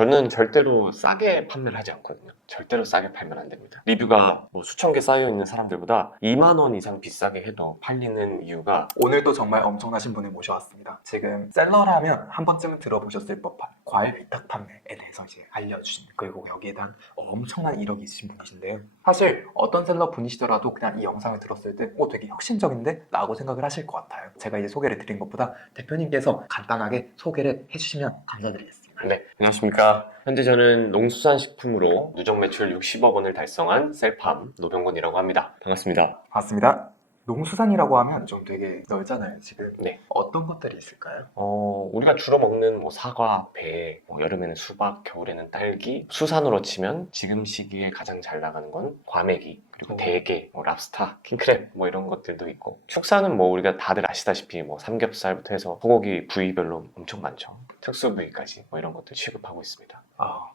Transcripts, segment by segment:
저는 절대로 싸게 판매를 하지 않거든요. 절대로 싸게 팔면 안 됩니다. 리뷰가 뭐 수천 개 쌓여 있는 사람들보다 2만 원 이상 비싸게 해도 팔리는 이유가 오늘도 정말 엄청나신 분을 모셔왔습니다. 지금 셀러라면 한 번쯤은 들어보셨을 법한 과일 위탁 판매에 대해서 이제 알려주신, 그리고 여기에 대한 엄청난 이력이 있으신 분이신데요. 사실 어떤 셀러 분이시더라도 그냥 이 영상을 들었을 때 되게 혁신적인데? 라고 생각을 하실 것 같아요. 제가 이제 소개를 드린 것보다 대표님께서 간단하게 소개를 해주시면 감사드리겠습니다. 네, 안녕하십니까. 현재 저는 농수산식품으로 누적 매출 60억 원을 달성한 셀팜 노병건이라고 합니다. 반갑습니다. 맞습니다. 농수산이라고 하면 좀 되게 넓잖아요, 지금. 네. 어떤 것들이 있을까요? 우리가 주로 먹는 뭐 사과, 배, 여름에는 수박, 겨울에는 딸기, 수산으로 치면 지금 시기에 가장 잘 나가는 건 과메기, 그리고 대게, 랍스타, 킹크랩 이런 것들도 있고, 축산은 우리가 다들 아시다시피 삼겹살부터 해서 소고기 부위별로 엄청 많죠. 특수 부위까지 이런 것들 취급하고 있습니다.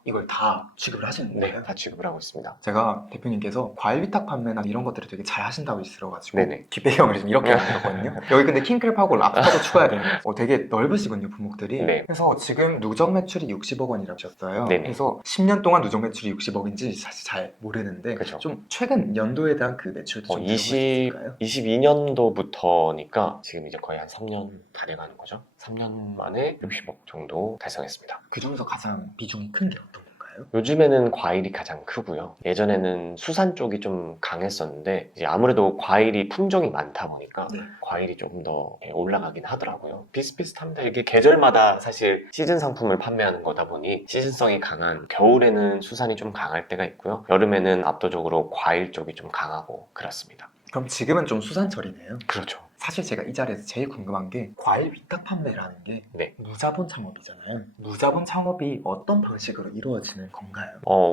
이걸 다 취급을 하시는 거예요? 네, 다 취급을 하고 있습니다. 제가 대표님께서 과일 위탁 판매나 이런 것들을 되게 잘 하신다고 들어가지고 네네. 기대형을 좀 이렇게 만들었거든요. 여기 근데 킹크랩하고 랍스터도 추가해야 되는 거예요. 되게 넓으시군요, 품목들이. 네. 그래서 지금 누적 매출이 60억 원이라고 하셨어요. 네네. 그래서 10년 동안 누적 매출이 60억인지 사실 잘 모르는데 그쵸. 좀 최근 연도에 대한 그 매출도 좀 들어볼 수 있을까요? 22년도부터니까 지금 이제 거의 한 3년 다 돼가는 거죠. 3년 만에 60억 정도 달성했습니다. 그 중에서 가장 비중이 큰 게 어떤 건가요? 요즘에는 과일이 가장 크고요. 예전에는 수산 쪽이 좀 강했었는데 이제 아무래도 과일이 품종이 많다 보니까 네. 과일이 조금 더 올라가긴 하더라고요. 비슷비슷합니다. 이게 계절마다 사실 시즌 상품을 판매하는 거다 보니 시즌성이 강한 겨울에는 수산이 좀 강할 때가 있고요. 여름에는 압도적으로 과일 쪽이 좀 강하고 그렇습니다. 그럼 지금은 좀 수산철이네요. 그렇죠. 사실 제가 이 자리에서 제일 궁금한 게 과일 위탁 판매라는 게 네. 무자본 창업이잖아요. 무자본 창업이 어떤 방식으로 이루어지는 건가요?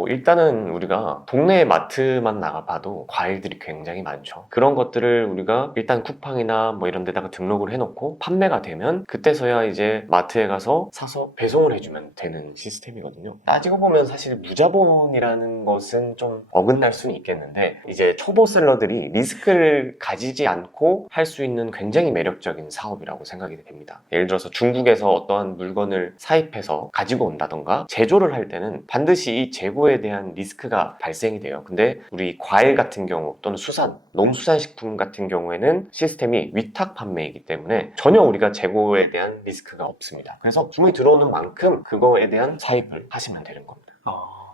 일단은 우리가 동네 마트만 나가봐도 과일들이 굉장히 많죠. 그런 것들을 우리가 일단 쿠팡이나 이런 데다가 등록을 해놓고 판매가 되면 그때서야 이제 마트에 가서 사서 배송을 해주면 되는 시스템이거든요. 따지고 보면 사실 무자본이라는 것은 좀 어긋날 수는 있겠는데 이제 초보 셀러들이 리스크를 가지지 않고 할 수 있는 굉장히 매력적인 사업이라고 생각이 됩니다. 예를 들어서 중국에서 어떠한 물건을 사입해서 가지고 온다던가 제조를 할 때는 반드시 이 재고에 대한 리스크가 발생이 돼요. 근데 우리 과일 같은 경우 또는 수산, 농수산식품 같은 경우에는 시스템이 위탁 판매이기 때문에 전혀 우리가 재고에 대한 리스크가 없습니다. 그래서 주문이 들어오는 만큼 그거에 대한 사입을 하시면 되는 겁니다.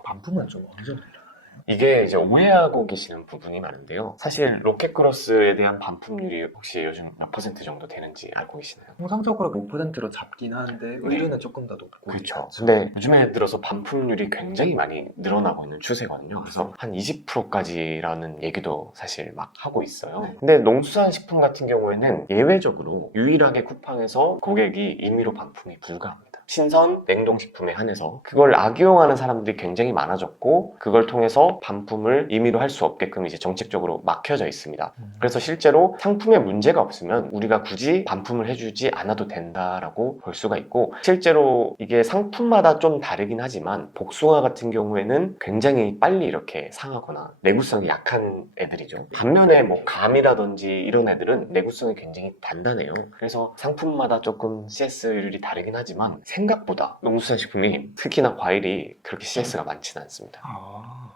반품은 좀 어느 정도 일어나요? 이게 이제 오해하고 계시는 부분이 많은데요. 사실 로켓크로스에 대한 반품률이 혹시 요즘 몇 % 정도 되는지 알고 계시나요? 통상적으로 5%로 잡긴 하는데 의류는 조금 더 높고. 그렇죠. 근데 요즘에 들어서 반품률이 굉장히 많이 늘어나고 있는 추세거든요. 그래서 한 20%까지라는 얘기도 사실 막 하고 있어요. 근데 농수산식품 같은 경우에는 예외적으로 유일하게 쿠팡에서 고객이 임의로 반품이 불가합니다. 신선 냉동식품에 한해서 그걸 악용하는 사람들이 굉장히 많아졌고 그걸 통해서 반품을 임의로 할 수 없게끔 이제 정책적으로 막혀져 있습니다. 그래서 실제로 상품에 문제가 없으면 우리가 굳이 반품을 해주지 않아도 된다라고 볼 수가 있고 실제로 이게 상품마다 좀 다르긴 하지만 복숭아 같은 경우에는 굉장히 빨리 이렇게 상하거나 내구성이 약한 애들이죠. 반면에 감이라든지 이런 애들은 내구성이 굉장히 단단해요. 그래서 상품마다 조금 CS율이 다르긴 하지만 생각보다 농수산식품이 특히나 과일이 그렇게 CS가 많지는 않습니다.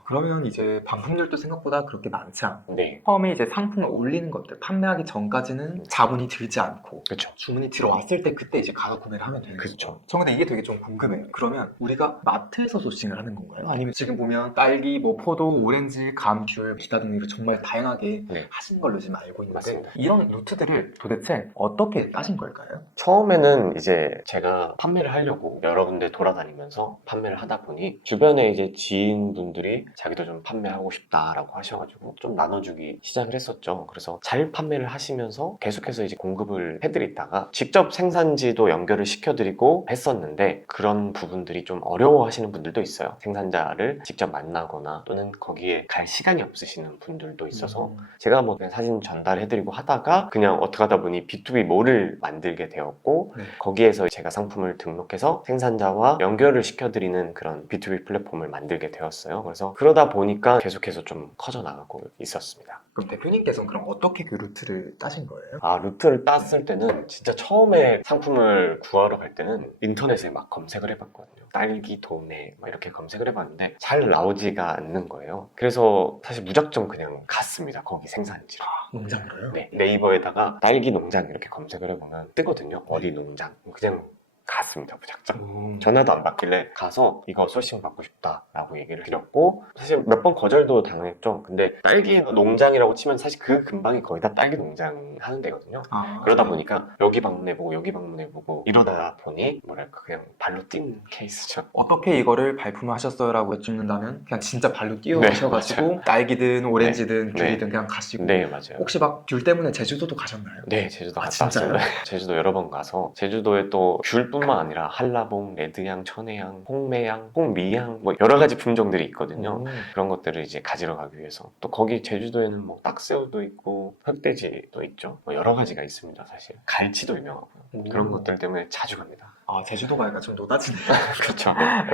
그러면 이제 반품률도 생각보다 그렇게 많지 않고 네. 처음에 이제 상품을 올리는 것들 판매하기 전까지는 자본이 들지 않고 그렇죠. 주문이 들어왔을 때 그때 이제 가서 구매를 하면 되는 그렇죠. 거죠. 저 근데 이게 되게 좀 궁금해요. 그러면 우리가 마트에서 소싱을 하는 건가요? 아니면 지금 보면 딸기, 포도, 오렌지, 감, 귤, 기타 등으로 정말 다양하게 네. 하시는 걸로 지금 알고 있는데 맞습니다. 이런 루트들을 도대체 어떻게 따신 걸까요? 처음에는 이제 제가 판매를 하려고 여러 군데 돌아다니면서 판매를 하다 보니 주변에 이제 지인분들이 자기도 좀 판매하고 싶다라고 하셔가지고 좀 나눠주기 시작을 했었죠. 그래서 잘 판매를 하시면서 계속해서 이제 공급을 해드리다가 직접 생산지도 연결을 시켜드리고 했었는데 그런 부분들이 좀 어려워하시는 분들도 있어요. 생산자를 직접 만나거나 또는 거기에 갈 시간이 없으시는 분들도 있어서 제가 그냥 사진 전달해드리고 하다가 그냥 어떻게 하다 보니 B2B 몰을 만들게 되었고 네. 거기에서 제가 상품을 등록 그렇게 해서 생산자와 연결을 시켜드리는 그런 B2B 플랫폼을 만들게 되었어요. 그래서 그러다 보니까 계속해서 좀 커져나가고 있었습니다. 그럼 대표님께서는 그럼 어떻게 그 루트를 따신 거예요? 루트를 땄을 때는 진짜 처음에 상품을 구하러 갈 때는 인터넷에 막 검색을 해봤거든요. 딸기 도매 막 이렇게 검색을 해봤는데 잘 나오지가 않는 거예요. 그래서 사실 무작정 그냥 갔습니다. 거기 생산지로. 농장으로요? 네, 네이버에다가 딸기 농장 이렇게 검색을 해보면 뜨거든요. 어디 농장. 그냥 갔습니다. 무작정. 전화도 안 받길래 가서 이거 소싱 받고 싶다라고 얘기를 드렸고, 사실 몇 번 거절도 당했죠. 근데 딸기 농장이라고 치면 사실 그 근방이 거의 다 딸기 농장 하는 데거든요. 그러다 보니까 여기 방문해보고 여기 방문해보고 이러다 보니 뭐랄까 그냥 발로 뛴 케이스죠. 어떻게 이거를 발품을 하셨어요? 라고 여쭙는다면 그냥 진짜 발로 뛰어오셔가지고 네, 딸기든 오렌지든 네. 귤이든 그냥 가시고 네, 맞아요. 혹시 막 귤 때문에 제주도도 가셨나요? 네, 제주도 갔다 진짜요? 왔습니다. 제주도 여러 번 가서 제주도에 또 귤뿐만 아니라 한라봉, 레드향, 천혜향, 홍매향, 홍미향 뭐 여러 가지 품종들이 있거든요. 그런 것들을 이제 가지러 가기 위해서 또 거기 제주도에는 뭐 딱새우도 있고 흑돼지도 있죠. 뭐 여러 가지가 있습니다. 사실 갈치도 유명하고요. 그런 것들 때문에 자주 갑니다. 제주도가 약간 좀 노다지네요. 그렇죠.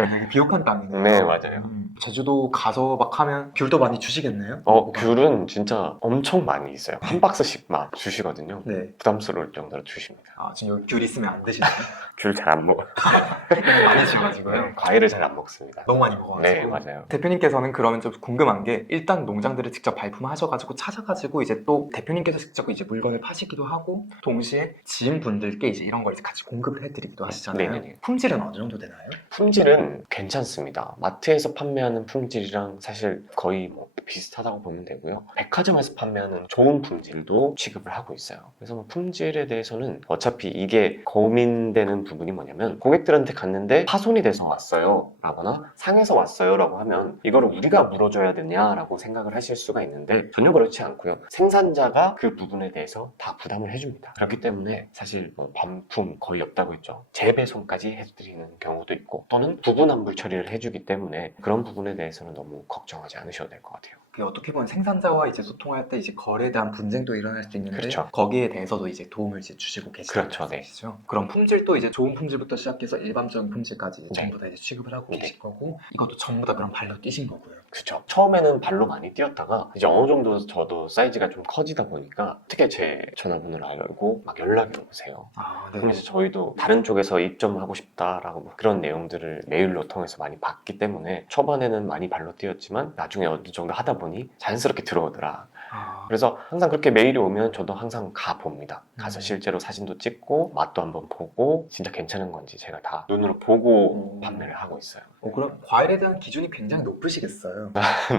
되게 비옥한 땅이네요. 네, 맞아요. 제주도 가서 막 하면 귤도 많이 주시겠네요? 귤은 진짜 엄청 많이 있어요. 한 박스씩 막 주시거든요. 네. 부담스러울 정도로 주십니다. 지금 여기 귤 있으면 안 드시나요? 귤 잘 안 먹어요. 많이 주셔가지고요. 과일을 잘 안 먹습니다. 너무 많이 먹어가지고. 네, 맞아요. 대표님께서는 그러면 좀 궁금한 게 일단 농장들을 직접 발품하셔가지고 찾아가지고 이제 또 대표님께서 직접 이제 물건을 파시기도 하고 동시에 지인분들께 이제 이런 걸 이제 같이 공급을 해드리기도 하시잖아요. 네네네. 품질은 어느 정도 되나요? 품질은 괜찮습니다. 마트에서 판매하는 품질이랑 사실 거의 뭐 비슷하다고 보면 되고요. 백화점에서 판매하는 좋은 품질도 취급을 하고 있어요. 그래서 뭐 품질에 대해서는 어차피 이게 고민되는 부분이 뭐냐면 고객들한테 갔는데 파손이 돼서 왔어요 라거나 상해서 왔어요 라고 하면 이거를 우리가 물어줘야 되냐라고 생각을 하실 수가 있는데 전혀 그렇지 않고요. 생산자가 그 부분에 대해서 다 부담을 해줍니다. 그렇기 때문에 사실 뭐 반품 거의 없다고 했죠. 재배송까지 해드리는 경우도 있고 또는 부분 환불 처리를 해주기 때문에 그런 부분에 대해서는 너무 걱정하지 않으셔도 될 것 같아요. 그게 어떻게 보면 생산자와 이제 소통할 때 이제 거래에 대한 분쟁도 일어날 수 있는데 그렇죠. 거기에 대해서도 이제 도움을 이제 주시고 계시는 그렇죠, 네. 말씀이시죠. 그럼 품질도 이제 좋은 품질부터 시작해서 일반적인 품질까지 네. 전부 다 이제 취급을 하고 네. 계실 거고 이것도 전부 다 그럼 발로 뛰신 거고요. 그렇죠. 처음에는 발로 많이 뛰었다가 이제 어느 정도 저도 사이즈가 좀 커지다 보니까 어떻게 제 전화번호를 알고 막 연락이 오세요. 네. 그래서 저희도 다른 쪽에서 입점을 하고 싶다라고 뭐 그런 내용들을 메일로 통해서 많이 받기 때문에 초반에는 많이 발로 뛰었지만 나중에 어느 정도 하다 보니 자연스럽게 들어오더라. 그래서 항상 그렇게 메일이 오면 저도 항상 가봅니다. 가서 실제로 사진도 찍고 맛도 한번 보고 진짜 괜찮은 건지 제가 다 눈으로 보고 판매를 하고 있어요. 그럼 과일에 대한 기준이 굉장히 높으시겠어요.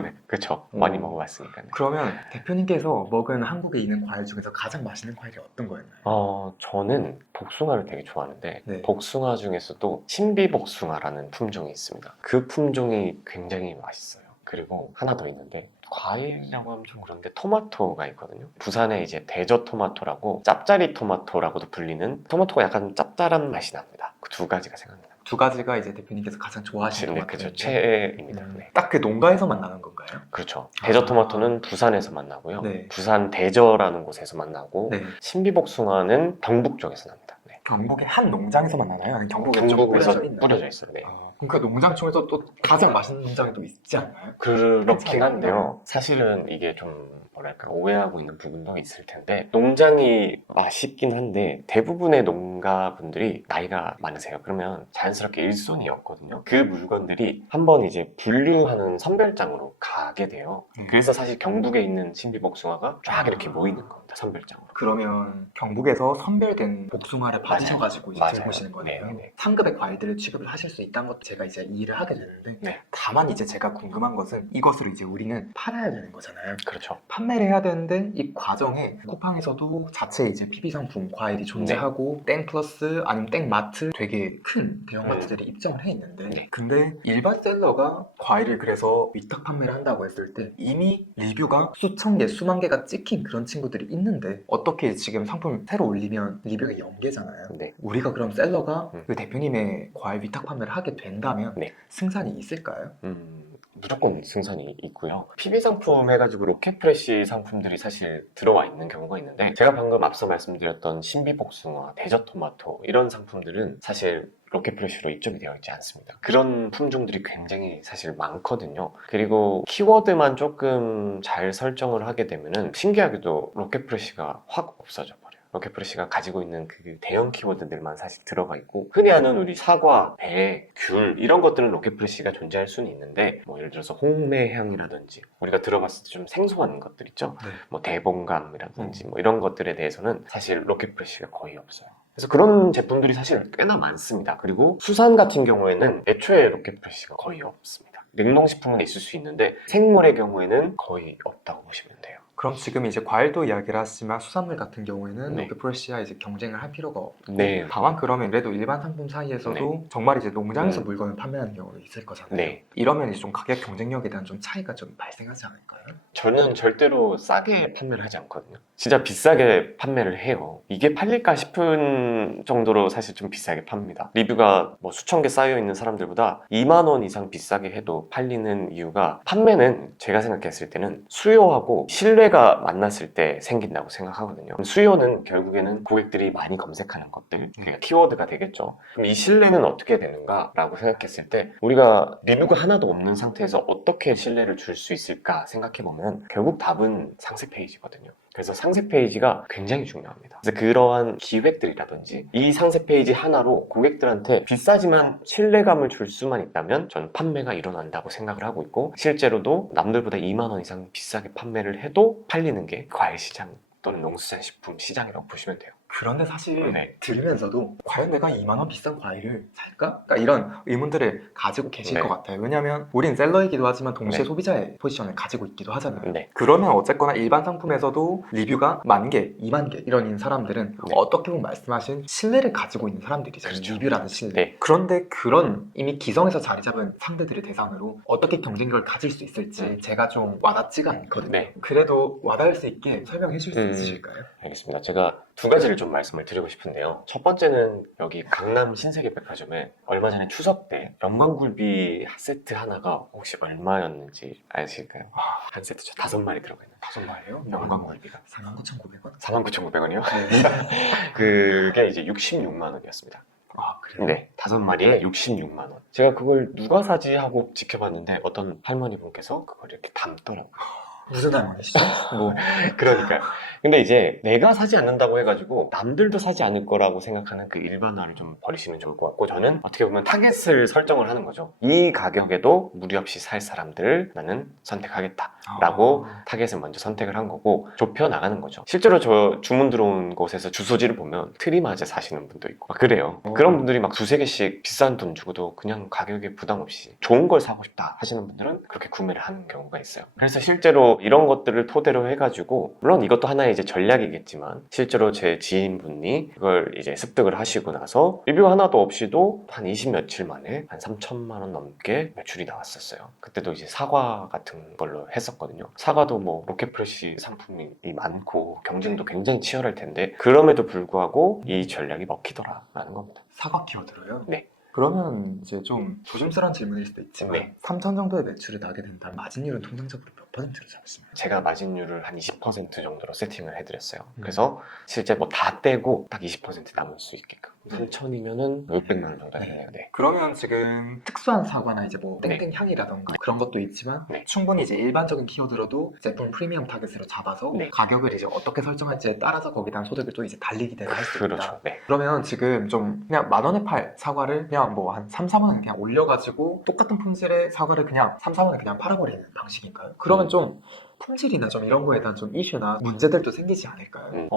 네, 그렇죠. 많이 먹어봤으니까요. 그러면 대표님께서 먹은 한국에 있는 과일 중에서 가장 맛있는 과일이 어떤 거였나요? 저는 복숭아를 되게 좋아하는데 네. 복숭아 중에서도 신비복숭아라는 품종이 있습니다. 그 품종이 굉장히 맛있어요. 그리고 하나 더 있는데 과일이라고 하면 좀 그런데 토마토가 있거든요. 부산에 이제 대저 토마토라고 짭짜리 토마토라고도 불리는 토마토가 약간 짭짤한 맛이 납니다. 그 두 가지가 생각납니다. 두 가지가 이제 대표님께서 가장 좋아하시는 네, 토마토인데 그죠. 최애입니다. 네. 딱 그 농가에서만 나는 건가요? 그렇죠. 대저 토마토는 부산에서 만나고요. 네. 부산 대저라는 곳에서 만나고 네. 신비복숭아는 경북 쪽에서 납니다. 네. 경북의 한 농장에서만 나나요? 아니면 경북에 좀 경북에서 뿌려져 있나요? 뿌려져 있어요. 네. 그러니까 농장 중에서 또 가장 맛있는 농장이 또 있지 않나요? 그렇긴 한데요. 사실은 이게 좀 뭐랄까 오해하고 있는 부분도 있을 텐데 농장이 맛있긴 한데 대부분의 농가분들이 나이가 많으세요. 그러면 자연스럽게 일손이었거든요. 그 물건들이 한번 이제 분류하는 선별장으로 가게 돼요. 그래서 사실 경북에 있는 신비복숭아가 쫙 이렇게 모이는 겁니다. 선별장으로. 그러면 경북에서 선별된 복숭아를 받으셔가지고 이제 맞아요. 들고오시는 거네요. 네네네. 상급의 과일들을 취급을 하실 수 있다는 것도 제가 이제 이해를 하게 되는데 네. 다만 이제 제가 궁금한 것은 이것을 이제 우리는 팔아야 되는 거잖아요. 그렇죠. 판매를 해야 되는데 이 과정에 쿠팡에서도 자체 이제 PB 상품 과일이 존재하고 땡 플러스 아니면 땡 마트 되게 큰 대형 마트들이 입점을 해 있는데 네. 근데 일반 셀러가 과일을 그래서 위탁 판매를 한다고 했을 때 이미 리뷰가 수천 개 수만 개가 찍힌 그런 친구들이 있는데 어떻게 지금 상품 새로 올리면 리뷰가 0개잖아요. 네. 우리가 그럼 셀러가 음. 그 대표님의 과일 위탁 판매를 하게 된다면 네. 승산이 있을까요? 무조건 승산이 있고요. PB 상품 해가지고 로켓프레시 상품들이 사실 들어와 있는 경우가 있는데 제가 방금 앞서 말씀드렸던 신비복숭아, 대저토마토 이런 상품들은 사실 로켓프레쉬로 입점이 되어 있지 않습니다. 그런 품종들이 굉장히 사실 많거든요. 그리고 키워드만 조금 잘 설정을 하게 되면은 신기하게도 로켓프레쉬가 확 없어져 버려요. 로켓프레쉬가 가지고 있는 그 대형 키워드들만 사실 들어가 있고, 흔히 아는 우리 사과, 배, 귤 이런 것들은 로켓프레쉬가 존재할 수는 있는데, 뭐 예를 들어서 홍매향이라든지 우리가 들어봤을 때 좀 생소한 것들 있죠. 네. 뭐 대봉감이라든지 뭐 이런 것들에 대해서는 사실 로켓프레쉬가 거의 없어요. 그래서 그런 제품들이 사실 꽤나 많습니다. 그리고 수산 같은 경우에는 애초에 로켓프레쉬가 거의 없습니다. 냉동식품은 있을 수 있는데 생물의 경우에는 거의 없다고 보시면 돼요. 그럼 지금 이제 과일도 이야기를 하시지만 수산물 같은 경우에는 네. 로켓프레쉬와 이제 경쟁을 할 필요가 없고 네. 다만 그러면 그래도 일반 상품 사이에서도 네. 정말 이제 농장에서 음. 물건을 판매하는 경우도 있을 거잖아요. 네. 이러면 이제 좀 가격 경쟁력에 대한 좀 차이가 좀 발생하지 않을까요? 저는 절대로 싸게 판매를 하지 않거든요. 진짜 비싸게 판매를 해요. 이게 팔릴까 싶은 정도로 사실 좀 비싸게 팝니다. 리뷰가 뭐 수천 개 쌓여 있는 사람들보다 2만 원 이상 비싸게 해도 팔리는 이유가, 판매는 제가 생각했을 때는 수요하고 신뢰가 만났을 때 생긴다고 생각하거든요. 수요는 결국에는 고객들이 많이 검색하는 것들, 그러니까 키워드가 되겠죠. 그럼 이 신뢰는 어떻게 되는가라고 생각했을 때, 우리가 리뷰가 하나도 없는 상태에서 어떻게 신뢰를 줄 수 있을까 생각해보면 결국 답은 상세 페이지거든요. 그래서 상세 페이지가 굉장히 중요합니다. 그래서 그러한 기획들이라든지 이 상세 페이지 하나로 고객들한테 비싸지만 신뢰감을 줄 수만 있다면 저는 판매가 일어난다고 생각을 하고 있고, 실제로도 남들보다 2만 원 이상 비싸게 판매를 해도 팔리는 게 과일 시장 또는 농수산식품 시장이라고 보시면 돼요. 그런데 사실 네. 들으면서도 과연 내가 2만 원 비싼 과일을 살까? 그러니까 이런 의문들을 가지고 계실 네. 것 같아요. 왜냐하면 우린 셀러이기도 하지만 동시에 네. 소비자의 포지션을 가지고 있기도 하잖아요. 네. 그러면 어쨌거나 일반 상품에서도 리뷰가 10,000개, 20,000개 이런 사람들은 네. 어떻게 보면 말씀하신 신뢰를 가지고 있는 사람들이잖아요. 그렇죠. 리뷰라는 신뢰. 네. 그런데 그런 이미 기성에서 자리 잡은 상대들을 대상으로 어떻게 경쟁력을 가질 수 있을지 제가 좀 와닿지가 않거든요. 네. 그래도 와닿을 수 있게 설명해 주실 수 있으실까요? 알겠습니다. 제가 두 가지를 좀 말씀을 드리고 싶은데요. 첫 번째는 여기 강남 신세계백화점에 얼마 전에 추석 때 영광굴비 세트 하나가 혹시 얼마였는지 아실까요? 한 세트죠. 5마리 들어가 있는. 5마리요? 영광굴비가 49,900원? 49,900원이요? 네. 그게 이제 66만 원이었습니다. 아, 그래요? 네, 5마리에 66만 원. 제가 그걸 누가 사지 하고 지켜봤는데 어떤 할머니 분께서 그걸 이렇게 담더라고요. 무슨 할머니시죠? 뭐. 그러니까요. 근데 이제 내가 사지 않는다고 해가지고 남들도 사지 않을 거라고 생각하는 그 일반화를 좀 버리시면 좋을 것 같고, 저는 어떻게 보면 타겟을 설정을 하는 거죠. 이 가격에도 무리 없이 살 사람들을 나는 선택하겠다 라고 타겟을 먼저 선택을 한 거고, 좁혀 나가는 거죠. 실제로 저 주문 들어온 곳에서 주소지를 보면 트리마제 사시는 분도 있고 막 그래요. 그런 분들이 막 두세 개씩 비싼 돈 주고도 그냥 가격에 부담 없이 좋은 걸 사고 싶다 하시는 분들은 그렇게 구매를 하는 경우가 있어요. 그래서 실제로 이런 것들을 토대로 해가지고, 물론 이것도 하나의 이제 전략이겠지만, 실제로 제 지인분이 그걸 이제 습득을 하시고 나서 리뷰 하나도 없이도 한 20 며칠 만에 한 3천만 원 넘게 매출이 나왔었어요. 그때도 이제 사과 같은 걸로 했었거든요. 사과도 뭐 로켓프레쉬 상품이 많고 경쟁도 굉장히 치열할 텐데 그럼에도 불구하고 이 전략이 먹히더라라는 겁니다. 사과 키워드로요? 네. 그러면 이제 좀 조심스러운 질문일 수도 있지만 네. 3천 정도의 매출을 나게 된다면 마진율은 통상적으로 몇 %로 잡으시나요? 제가 마진율을 한 20% 정도로 세팅을 해드렸어요. 그래서 실제 뭐 다 떼고 딱 20% 남을 수 있게끔. 3천이면은 600만 원 정도 되네요. 네. 그러면 지금 특수한 사과나 이제 뭐 네. 땡땡 향이라던가 그런 것도 있지만 네. 충분히 이제 일반적인 키워드로도 제품 프리미엄 타겟으로 잡아서 네. 가격을 이제 어떻게 설정할지에 따라서 거기에 대한 소득을 또 이제 달리 기대를 할 수 있다. 그렇죠. 네. 그러면 지금 좀 그냥 10,000원에 팔 사과를 그냥 뭐 한 3, 4만원 그냥 올려가지고 똑같은 품질의 사과를 그냥 3, 4만원에 그냥 팔아버리는 방식인가요? 그러면 좀 품질이나 좀 이런 거에 대한 좀 이슈나 문제들도 생기지 않을까요?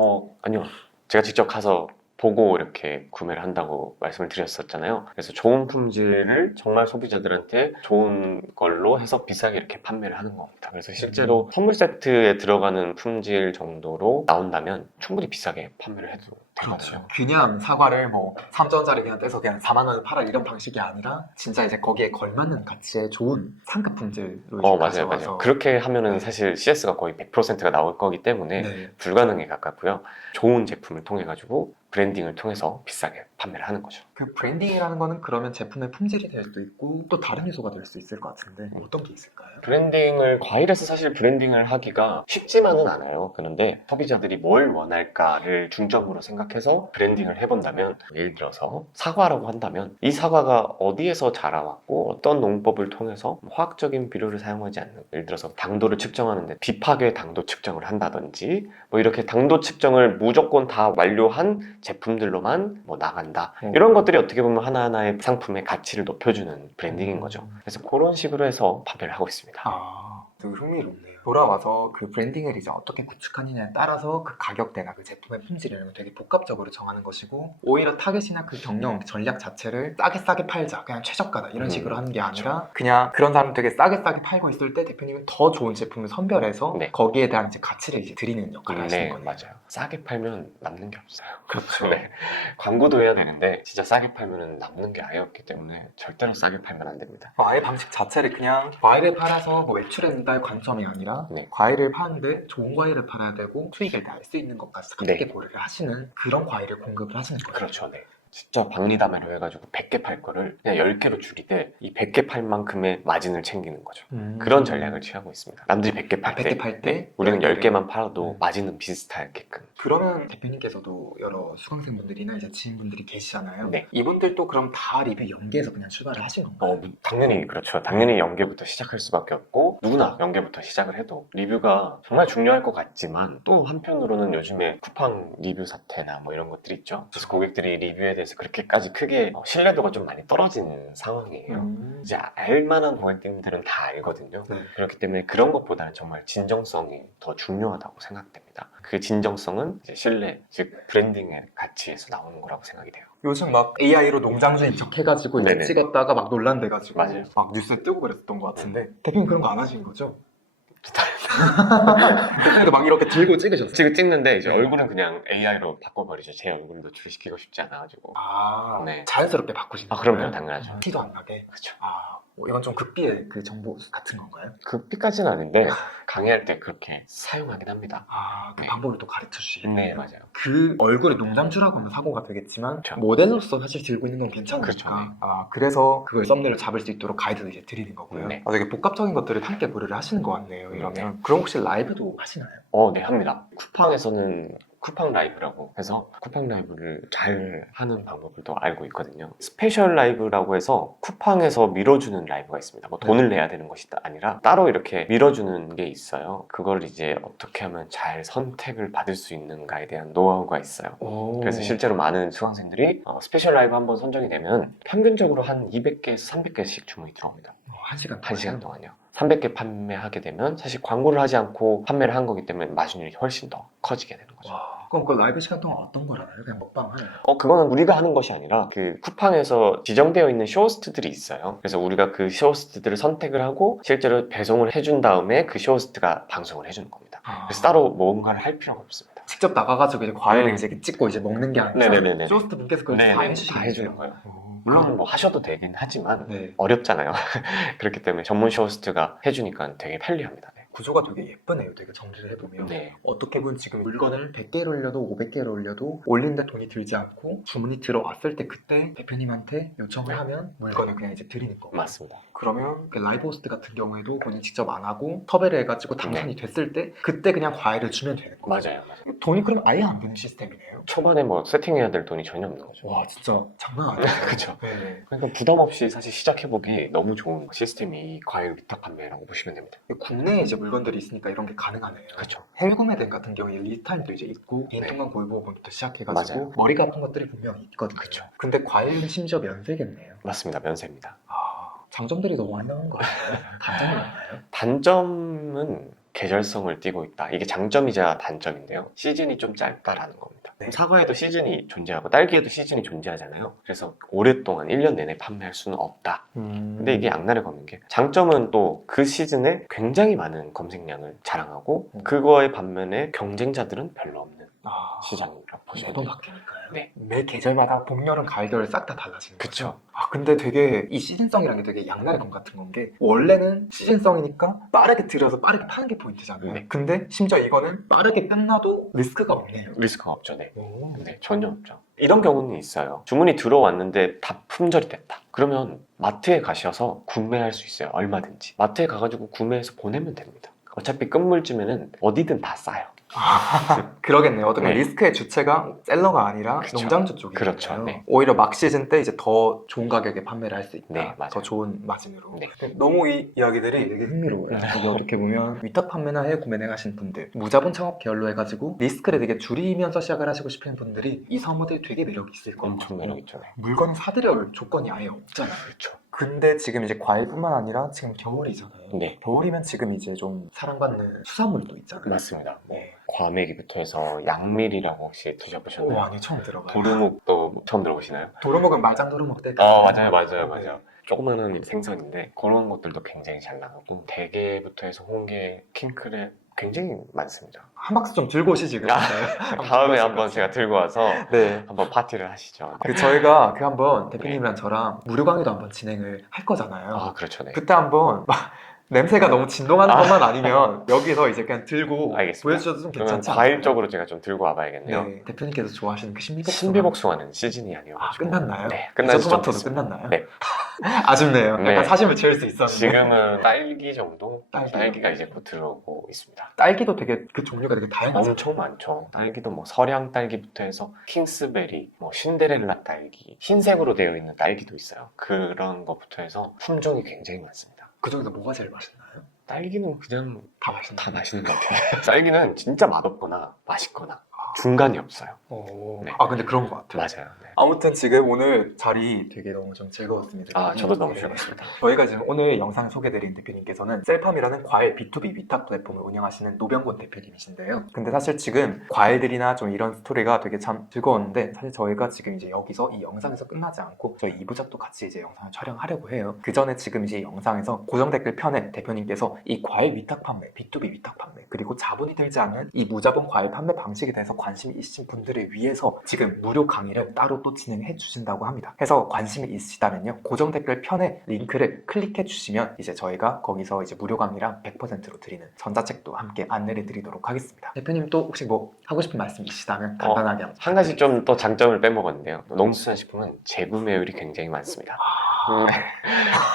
아니요. 제가 직접 가서 보고 이렇게 구매를 한다고 말씀을 드렸었잖아요. 그래서 좋은 품질을 정말 소비자들한테 좋은 걸로 해서 비싸게 이렇게 판매를 하는 겁니다. 그래서 실제로 선물 세트에 들어가는 품질 정도로 나온다면 충분히 비싸게 판매를 해도 되거든요. 그냥 사과를 뭐 3,000원짜리 그냥 떼서 그냥 4만 원에 팔아 이런 방식이 아니라 진짜 이제 거기에 걸맞는 가치의 좋은 상급 품질로 맞아요, 가져와서 맞아요. 그렇게 하면은 네. 사실 CS가 거의 100%가 나올 거기 때문에 네. 불가능에 가깝고요. 좋은 제품을 통해 가지고 브랜딩을 통해서 비싸게 판매를 하는 거죠. 그 브랜딩이라는 거는 그러면 제품의 품질이 될 수도 있고 또 다른 요소가 될 수 있을 것 같은데 어떤 게 있을까요? 브랜딩을 과일에서 사실 브랜딩을 하기가 쉽지만은 않아요. 그런데 소비자들이 뭘 원할까를 중점으로 생각해서 브랜딩을 해본다면 예를 들어서 사과라고 한다면 이 사과가 어디에서 자라왔고 어떤 농법을 통해서 화학적인 비료를 사용하지 않는 예를 들어서 당도를 측정하는데 비파괴 당도 측정을 한다든지 뭐 이렇게 당도 측정을 무조건 다 완료한 제품들로만 뭐 나간다 이런 것들이 어떻게 보면 하나하나의 상품의 가치를 높여주는 브랜딩인 거죠. 그래서 그런 식으로 해서 판매를 하고 있습니다. 되게 흥미롭네요. 돌아와서 그 브랜딩을 이제 어떻게 구축하느냐에 따라서 그 가격대나 그 제품의 품질을 되게 복합적으로 정하는 것이고 오히려 타겟이나 그 경영 전략 자체를 싸게 팔자 그냥 최저가다 이런 식으로 하는 게 아니라 그냥 그런 사람 되게 싸게 팔고 있을 때 대표님은 더 좋은 제품을 선별해서 네. 거기에 대한 이제 가치를 이제 드리는 역할을 하시는 네, 거네요. 맞아요. 싸게 팔면 남는 게 없어요. 그렇죠. 네. 광고도 해야 되는데 진짜 싸게 팔면 남는 게 아예 없기 때문에 절대로 싸게 팔면 안 됩니다. 아예 방식 자체를 그냥 과일을 팔아서 뭐 매출에 는다의 관점이 아니라 네. 과일을 파는데 좋은 과일을 팔아야 되고 수익을 낼 수 있는 것까지 함께 네. 고려를 하시는 그런 과일을 공급을 하시는 거죠. 그렇죠. 네. 진짜 박리담회로 해가지고 100개 팔 거를 그냥 10개로 줄이되 이 100개 팔 만큼의 마진을 챙기는 거죠. 그런 전략을 취하고 있습니다. 남들이 100개 팔 때, 100개 팔 때 우리는 10개를. 10개만 팔아도 마진은 비슷하게끔. 그러면 대표님께서도 여러 수강생분들이나 이제 지인분들이 계시잖아요. 네. 이분들도 그럼 다 리뷰 연계해서 그냥 출발을 하신 건가요? 당연히 그렇죠. 당연히 연계부터 시작할 수밖에 없고 누구나 연계부터 시작을 해도 리뷰가 정말 중요할 것 같지만 또 한편으로는 요즘에 쿠팡 리뷰 사태나 뭐 이런 것들이 있죠. 그래서 고객들이 리뷰에 대해서 그렇게까지 크게 신뢰도가 좀 많이 떨어진 상황이에요. 이제 알만한 고객님들은 다 알거든요. 네. 그렇기 때문에 그런 것보다는 정말 진정성이 더 중요하다고 생각됩니다. 그 진정성은 이제 신뢰, 즉 브랜딩의 가치에서 나오는 거라고 생각이 돼요. 요즘 막 AI로 농장주인 척 해가지고 이제 네네. 찍었다가 막 논란돼가지고 맞아요. 막 뉴스에 뜨고 그랬던 것 같은데 대표님 그런 거 안 하신 거죠? 대표님도 막 이렇게 들고 찍으셨어요? 지금 찍는데 이제 네. 얼굴은 그냥 AI로 바꿔버리죠. 제 얼굴 노출시키고 싶지 않아가지고. 네. 자연스럽게 바꾸신 아, 거예요? 그럼요. 당연하죠. 티도 안 나게. 그렇죠. 이건 좀 극비의 그 정보 같은 건가요? 급비까지는 아닌데 강의할 때 그렇게 사용하긴 합니다. 그 네. 방법을 또 가르쳐 주시겠네요. 네, 맞아요. 그 얼굴에 농장주라고 하면 사고가 되겠지만 그렇죠. 모델로서 사실 들고 있는 건 괜찮으니까 그렇죠. 그래서 그걸 썸네일로 잡을 수 있도록 가이드를 이제 드리는 거고요. 네. 되게 복합적인 것들을 함께 고려를 하시는 것 같네요. 이러면 네. 그럼 혹시 라이브도 하시나요? 네, 합니다. 쿠팡에서는 쿠팡 라이브라고 해서 쿠팡 라이브를 잘 하는 방법을 또 알고 있거든요. 스페셜 라이브라고 해서 쿠팡에서 밀어주는 라이브가 있습니다. 뭐 돈을 내야 되는 것이 아니라 따로 이렇게 밀어주는 게 있어요. 그걸 이제 어떻게 하면 잘 선택을 받을 수 있는가에 대한 노하우가 있어요. 그래서 실제로 많은 수강생들이 스페셜 라이브 한번 선정이 되면 평균적으로 한 200개에서 300개씩 주문이 들어옵니다. 1시간 1시간 동안요. 300개 판매하게 되면 사실 광고를 하지 않고 판매를 한 거기 때문에 마진율이 훨씬 더 커지게 되는 거죠. 그럼 그 라이브 시간 동안 어떤 걸 하나요? 그냥 먹방 하나요? 그거는 우리가 하는 것이 아니라 그 쿠팡에서 지정되어 있는 쇼호스트들이 있어요. 그래서 우리가 그 쇼호스트들을 선택을 하고 실제로 배송을 해준 다음에 그 쇼호스트가 방송을 해주는 겁니다. 그래서 따로 뭔가를 할 필요가 없습니다. 직접 나가가지고 이제 과일을 이제 찍고 이제 먹는 게 아니라 네네네네. 쇼호스트 분께서 그걸 다 해주시는 다 해주는 거예요. 물론 뭐 하셔도 되긴 하지만 네. 어렵잖아요. 그렇기 때문에 전문 쇼호스트가 해주니까 되게 편리합니다. 네. 구조가 되게 예쁘네요. 되게 정리를 해보면 네. 어떻게 보면 지금 물건을 100개를 올려도 500개를 올려도 올린데 돈이 들지 않고 주문이 들어왔을 때 그때 대표님한테 요청을 하면 물건을 그냥 이제 드리는 거고 맞습니다. 그러면 그 라이브 호스트 같은 경우에도 본인이 직접 안 하고 섭외를 해가지고 당선이 됐을 때 그때 그냥 과일을 주면 되는 거예요. 맞아요. 돈이 그럼 아예 안 드는 시스템이네요. 초반에 뭐 세팅해야 될 돈이 전혀 없는 거죠. 와 진짜 장난 아니에요. 그쵸. 네. 그러니까 부담 없이 사실 시작해보기 너무 좋은 시스템이 과일 위탁 판매라고 보시면 됩니다. 국내에 이제 물건들이 있으니까 이런 게 가능하네요. 그렇죠. 해외 구매된 같은 경우에 리타임도 이제 있고 개인 네. 통관 고유보험부터 시작해가지고 맞아요. 머리가 아픈 것들이 분명히 있거든요. 그쵸. 근데 과일은 심지어 면세겠네요. 맞습니다. 면세입니다. 장점들이 너무 많이 나온 것 같아요. 단점은 없나요? 단점은 계절성을 띠고 있다. 이게 장점이자 단점인데요. 시즌이 좀 짧다라는 겁니다. 네. 사과에도 시즌이 존재하고 딸기에도 시즌이 존재하잖아요. 그래서 오랫동안 1년 내내 판매할 수는 없다. 근데 이게 양날의 검인 게 장점은 또 그 시즌에 굉장히 많은 검색량을 자랑하고 그거의 반면에 경쟁자들은 별로 없는 시장이라고 보시면 매번 돼요. 바뀌니까요. 네. 매 계절마다 봄, 여름, 가을, 겨울 싹 다 달라지는 거죠. 그쵸. 근데 되게 이 시즌성이라는 게 되게 양날의 검 같은 건 게 원래는 시즌성이니까 빠르게 들여서 빠르게 파는 게 포인트잖아요. 네. 근데 심지어 이거는 빠르게 끝나도 리스크가 없네요. 리스크가 없죠. 네. 오. 네, 전혀 없죠. 이런 경우는 있어요. 주문이 들어왔는데 다 품절이 됐다. 그러면 마트에 가셔서 구매할 수 있어요. 얼마든지. 마트에 가가지고 구매해서 보내면 됩니다. 어차피 끝물쯤에는 어디든 다 싸요. 그러겠네요. 어떻게 네. 리스크의 주체가 셀러가 아니라 그쵸. 농장주 쪽이니까요. 그렇죠. 네. 오히려 막 시즌 때 이제 더 좋은 가격에 판매를 할 수 있다. 네, 맞아요. 더 좋은 마진으로. 네. 너무 이 이야기들이 되게 흥미로워요. 여기 어떻게 보면 위탁 판매나 해외 구매를 하신 분들, 무자본 창업 계열로 해가지고 리스크를 되게 줄이면서 시작을 하시고 싶은 분들이 이 사무들 되게 매력이 있을 거예요. 엄청 매력 있죠. 네. 물건 사드려올 조건이 아예 없잖아요. 그렇죠. 근데 지금 이제 과일뿐만 아니라 지금 겨울이잖아요. 네. 겨울이면 지금 이제 좀 사랑받는 수산물도 있잖아요. 맞습니다. 네. 과메기부터 해서 양밀이라고 혹시 드셔보셨나요? 아니 처음 들어봐요. 도루묵도 처음 들어보시나요? 도루묵은 말장 도루묵 때. 맞아요. 조그마한 생선인데 그런 것들도 굉장히 잘 나가고 대게부터 해서 홍게, 킹크랩 굉장히 많습니다. 한 박스 좀 들고 오시지 그러면. 다음에 한번 제가 들고 와서 네. 한번 파티를 하시죠. 저희가 그 한번 대표님이랑 저랑 무료 강의도 한번 진행을 할 거잖아요. 아, 그렇죠. 네. 그때 한번 막 냄새가 너무 진동하는 것만 아니면 여기서 이제 그냥 들고 알겠습니다. 보여주셔도 좀 그러면 괜찮지 않나요? 과일 쪽으로 제가 좀 들고 와봐야겠네요. 네. 대표님께서 좋아하시는 그 신비복숭아. 신비복숭아는 시즌이 아니어가지고. 끝났나요? 네, 끝난 지 좀 토마토도 됐습니다. 끝났나요? 네. 아쉽네요. 네. 약간 사심을 지을 수 있었는데. 지금은 딸기 정도? 딸기. 딸기가 이제 곧 들어오고 있습니다. 딸기도 되게 그 종류가 되게 다양하죠. 엄청 많죠. 딸기도 뭐 서량 딸기부터 해서 킹스베리, 뭐 신데렐라 딸기, 흰색으로 되어 있는 딸기도 있어요. 그런 것부터 해서 품종이 굉장히 많습니다. 그 중에서 뭐가 제일 맛있나요? 딸기는 그냥 다 맛있나요? 다 맛있는 것 같아요. 딸기는 진짜 맛없거나 맛있거나 중간이 없어요. 오. 네. 아 근데 그런 것 같아요. 맞아요. 네. 아무튼 지금 오늘 자리 되게 너무 좀 즐거웠습니다. 아, 저도 너무 네. 즐거웠습니다. 저희가 지금 오늘 영상 소개드린 대표님께서는 셀팜이라는 과일 B2B 위탁 플랫폼을 운영하시는 노병곤 대표님이신데요. 근데 사실 지금 과일들이나 좀 이런 스토리가 되게 참 즐거웠는데 사실 저희가 지금 이제 여기서 이 영상에서 끝나지 않고 저희 2부작도 같이 이제 영상을 촬영하려고 해요. 그 전에 지금 이제 영상에서 고정 댓글 편에 대표님께서 이 과일 위탁 판매, B2B 위탁 판매 그리고 자본이 들지 않은 이 무자본 과일 판매 방식에 대해서 관심이 있으신 분들을 위해서 지금 무료 강의를 따로 또 진행해 주신다고 합니다. 해서 관심이 있으시다면요. 고정 댓글 편에 링크를 클릭해 주시면 이제 저희가 거기서 이제 무료 강의랑 100%로 드리는 전자책도 함께 안내를 드리도록 하겠습니다. 대표님 또 혹시 뭐 하고 싶은 말씀 있으시다면 간단하게 한 가지 좀 또 장점을 빼먹었는데요. 농수산식품은 재구매율이 굉장히 많습니다.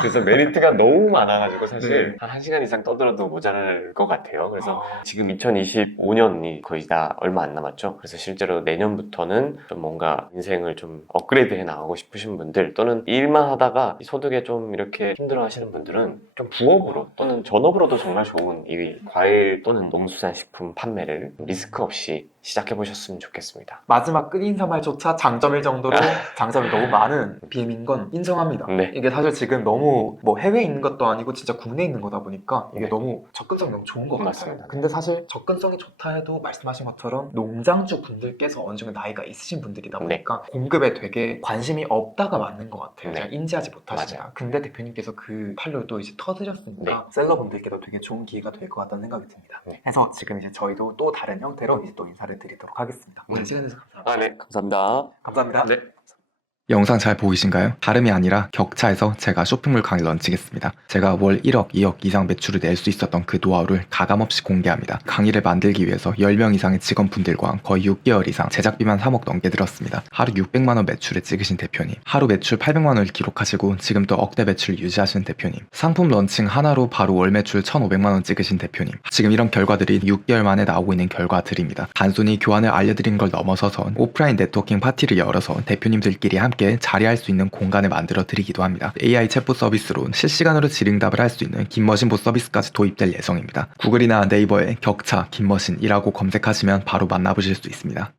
그래서 메리트가 너무 많아가지고 사실 한 1시간 이상 떠들어도 모자랄 것 같아요. 그래서 지금 2025년이 거의 다 얼마 안 남았죠. 그래서 실제로 내년부터는 좀 뭔가 인생을 좀 업그레이드해 나가고 싶으신 분들 또는 일만 하다가 소득에 좀 이렇게 힘들어 하시는 분들은 좀 부업으로 또는 전업으로도 정말 좋은 이 과일 또는 농수산식품 판매를 리스크 없이 시작해 보셨으면 좋겠습니다. 마지막 끝인사말조차 장점일 정도로 장점이 너무 많은 BM인 건 인정합니다. 네. 이게 사실 지금 너무 뭐 해외에 있는 것도 아니고 진짜 국내에 있는 거다 보니까 이게 네. 너무 접근성이 너무 좋은 것 같아요. 맞습니다. 근데 사실 접근성이 좋다 해도 말씀하신 것처럼 농장주 분들께서 어느 정도 나이가 있으신 분들이다 보니까 공급에 되게 관심이 없다가 맞는 것 같아요. 네. 잘 인지하지 못하신다. 맞아요. 근데 대표님께서 그 판로를 또 이제 터드렸으니까 셀러분들께도 되게 좋은 기회가 될 것 같다는 생각이 듭니다. 네. 그래서 지금 이제 저희도 또 다른 형태로 이제 또 인사를 드리도록 하겠습니다. 오늘 시간 내서 감사합니다. 네, 감사합니다. 감사합니다. 네. 영상 잘 보이신가요? 다름이 아니라 격차에서 제가 쇼핑몰 강의 런칭했습니다. 제가 월 1억, 2억 이상 매출을 낼 수 있었던 그 노하우를 가감없이 공개합니다. 강의를 만들기 위해서 10명 이상의 직원분들과 거의 6개월 이상 제작비만 3억 넘게 들었습니다. 하루 600만원 매출을 찍으신 대표님, 하루 매출 800만원을 기록하시고 지금 또 억대 매출을 유지하시는 대표님, 상품 런칭 하나로 바로 월 매출 1,500만원 찍으신 대표님, 지금 이런 결과들이 6개월 만에 나오고 있는 결과들입니다. 단순히 교환을 알려드린 걸 넘어서선 오프라인 네트워킹 파티를 열어서 대표님들끼리 함께 자리할 수 있는 공간을 만들어 드리기도 합니다. AI 챗봇 서비스로 실시간으로 질의응답을 할 수 있는 김머신봇 서비스까지 도입될 예정입니다. 구글이나 네이버에 격차 김머신이라고 검색하시면 바로 만나보실 수 있습니다.